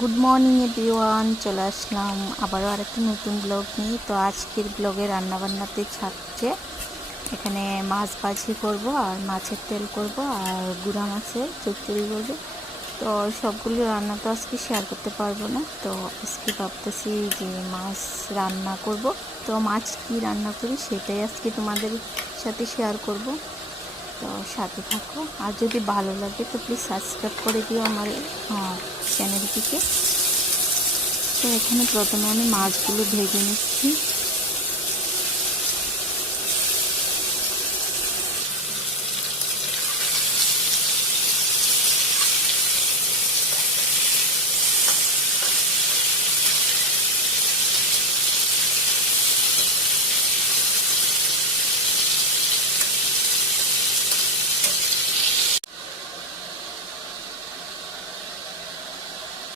Good morning everyone, চলে আসলাম আবারও আরেকটা নতুন ব্লগ নিয়ে। তো আজকের ব্লগে রান্নাবান্নাতে থাকছে, এখানে মাছ ভাজি করব আর মাছের তেল করব আর গুঁড়া মাছের চচ্চড়ি করব। তো সবগুলো রান্না তো আজকে শেয়ার করতে পারবো না, তো আজকে ভাবতেছি যে মাছ রান্না করব। তো মাছ কি রান্না করি সেটাই আজকে তোমাদের সাথে শেয়ার করব। তো সাথে থাকো, আর যদি ভালো লাগে তো প্লিজ সাবস্ক্রাইব করে দিও আমার চ্যানেলটিকে। তো এখানে প্রথমে আমি মাছগুলো ভেজে নিচ্ছি।